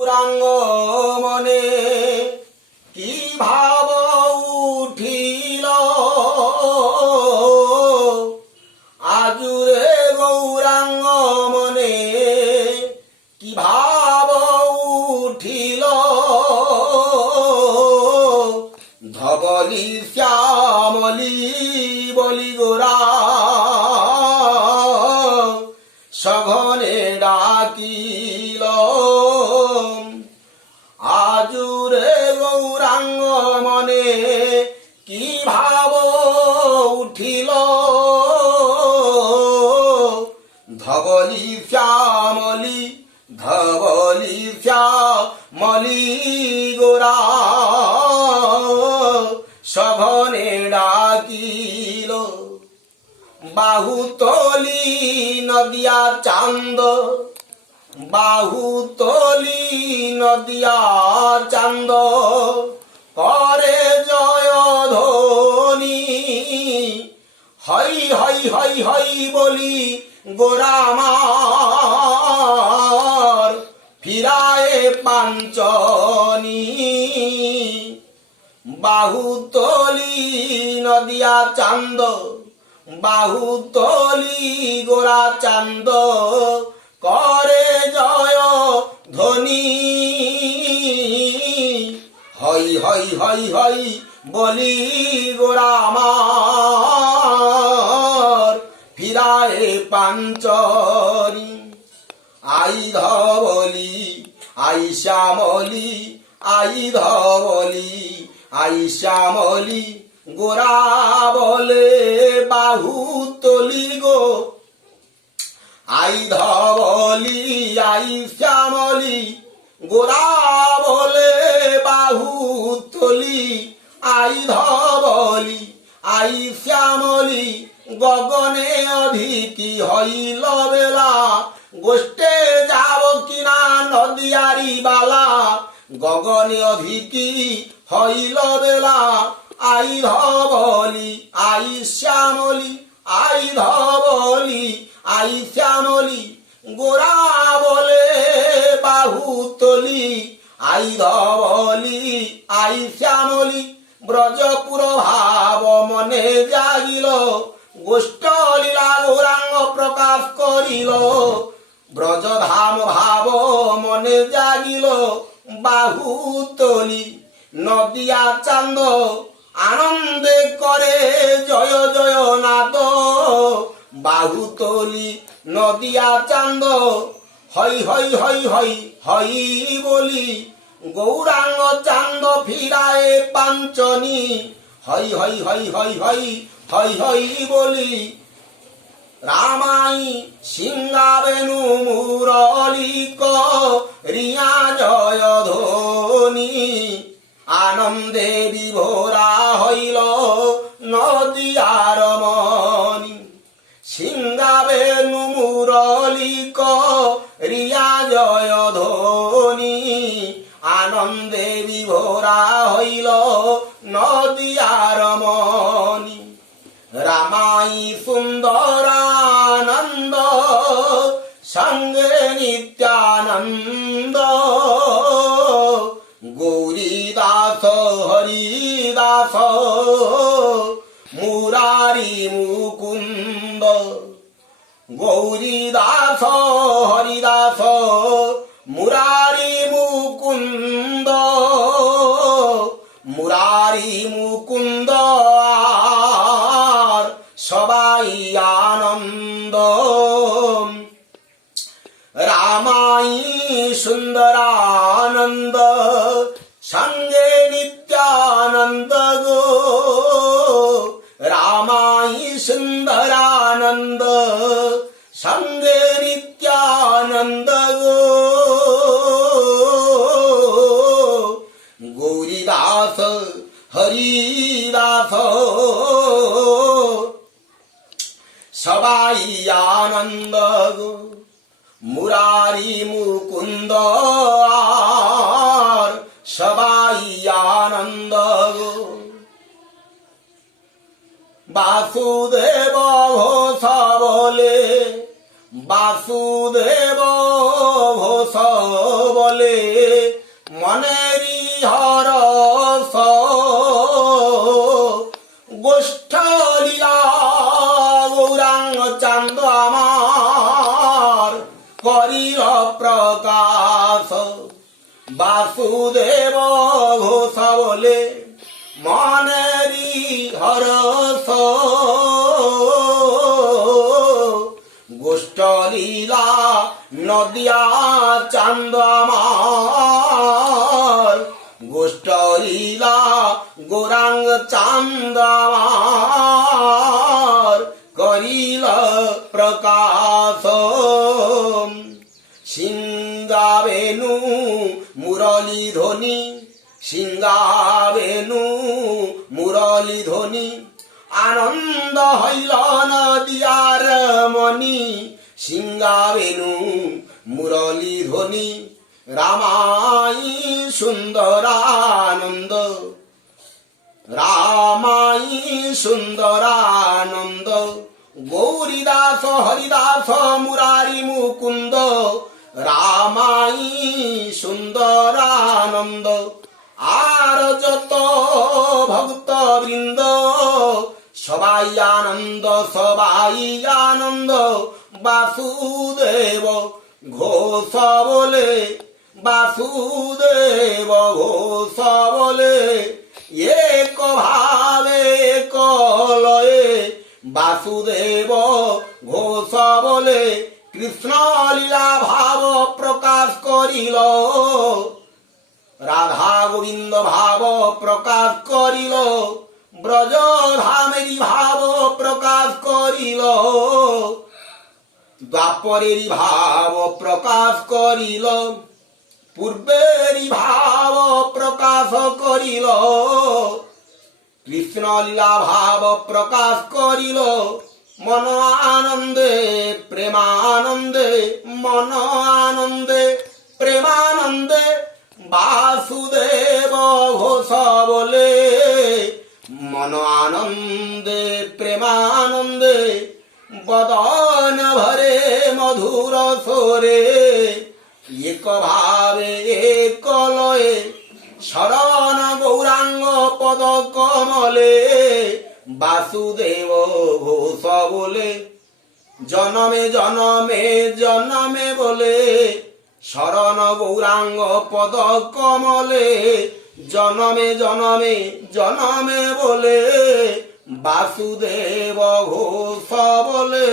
গৌরাঙ্গ মনে কি ভাব উঠিল, আজুরে গৌরাঙ্গ মনে কি ভাব উঠিল, ধবলি শ্যামলি বলি গোরা সঘনে ডাকিল, আজুরে গৌরাঙ্গ মনে কি ভাব উঠিল, ধবলি শ্যামলি ধবলি শ্যামলি গোরা সঘনে ডাকিল, বাহুতলি নদিয়া চান্দ বাহুতলি নদিয়া চান্দ করে জয় ধ্বনি, হই হই হই হই বলি গোরামার ফিরায়ে পাঞ্চনি, বাহুতলি নদিয়া চান্দ বাহুতলি গোরা চান্দ করে জয় ধ্বনি, হই হই হই হই বলি গোরা আমার ফিরায়ে পাঞ্চনি, আই ধবলি আই শ্যামলি আই ধবলি আই শ্যামলি গোরা বলে বাহুতলি গো, আই ধবলি আই শ্যামলি গোরা বলে বাহুতলি, আই ধবলি আই শ্যামলি গগনে অধিকি হইল বেলা, গোষ্ঠে যাব কিনা নদিয়ারি বালা, গগনে অধিকি হইল বেলা, আই ধবলি আই শ্যামলি আই ধবলি আই শ্যামলি গোরা বলে বাহুতলি, আই ধবলি আই শ্যামলি ব্রজপুর ভাব মনে জাগিল, গোষ্ঠ লীলা গৌরাঙ্গ প্রকাশ করিল, ব্রজধাম ভাব মনে জাগিল, বাহুতলি নদিয়া চান্দ আনন্দে করে জয় জয় নাদ, বাহুতলি নদিয়া চান্দ হই হই হই হই হই বলি গৌরাঙ্গ চান্দ ফিরায়ে পাঞ্চনি, হই হই হই হই হই হই হই বলি রামাই সিংহাবেনু মুরলিক রিয়া জয় ধ্বনি, আনন্দে বিভোরা হইল নদিয়ার মনি, সিংহাবেনু মুরলিক রিয়া জয় ধ্বনি, আনন্দে বিভোরা হইল নদিয়ার মনি, রামাই সুন্দরানন্দ সঙ্গে নিত্যানন্দ, গৌরীদাস হরিদাস মুরারি মুকুন্দ, গৌরীদাস হরিদাস মুরারি মুকুন্দ, মুরারি মুকুন্দ আর সবাই আনন্দ, রামাই সুন্দরানন্দ সঙ্গে নিত্যানন্দ গো, রামাই সুন্দরানন্দ সঙ্গে নিত্যানন্দ গো, গৌরীদাস হরিদাস সবাই আনন্দ গো, মুরারি মুকুন্দ আর সবাই আনন্দ গো, বাসুদেব ঘোষ বলে বাসুদেব ঘোষ বলে মনেরি হরস গোষ্ঠ লীলা গৌরাঙ্গ চান্দ আমার করিল প্রকাশ বাসুদেব ঘোষ বলে মনেরি হরস গোষ্ঠ লীলা নদিয়া চান্দ আমার গোষ্ঠ লীলা গৌরাঙ্গ চান্দ আমার করিল প্রকাশ সিংগাবেনু মুরলী ধ্বনি সিংগাবেনু মুরলী ধ্বনি আনন্দ হইল নদিয়ার মণি সিংগাবেনু মুরলী ধ্বনি রামাই সুন্দরানন্দ রামাই সুন্দরানন্দ গৌরীদাস হরিদাস মুরারি মুকুন্দ রামাই সুন্দরানন্দ আর যত ভক্ত বৃন্দ সবাই আনন্দ বাসুদেব ঘোষ বলে বাসুদেব ঘোষ বলে এক ভাবে এক লয়ে বাসুদেব ঘোষ বলে কৃষ্ণ লীলা ভাব প্রকাশ করিল রাধা গোবিন্দ ভাব প্রকাশ করিল ব্রজ ধামেরি ভাব প্রকাশ করিল দ্বাপরেরি ভাব প্রকাশ করিল পূর্বেরি ভাব প্রকাশ করিল কৃষ্ণ লীলা ভাব প্রকাশ করিল মন আনন্দে প্রেমানন্দে মন আনন্দে প্রেমানন্দে বাসুদেব ঘোষ বলে মন আনন্দে প্রেমানন্দে বদন ভরে মধুর সোরে এক ভাবে এক লয়ে শরণ গৌরাঙ্গ পদ কমলে বাসুদেব ঘোষ বলে জনমে জনমে জনমে বলে শরণ গৌরাঙ্গ পদ কমলে জনমে জনমে জনমে বলে বাসুদেব ঘোষ বলে।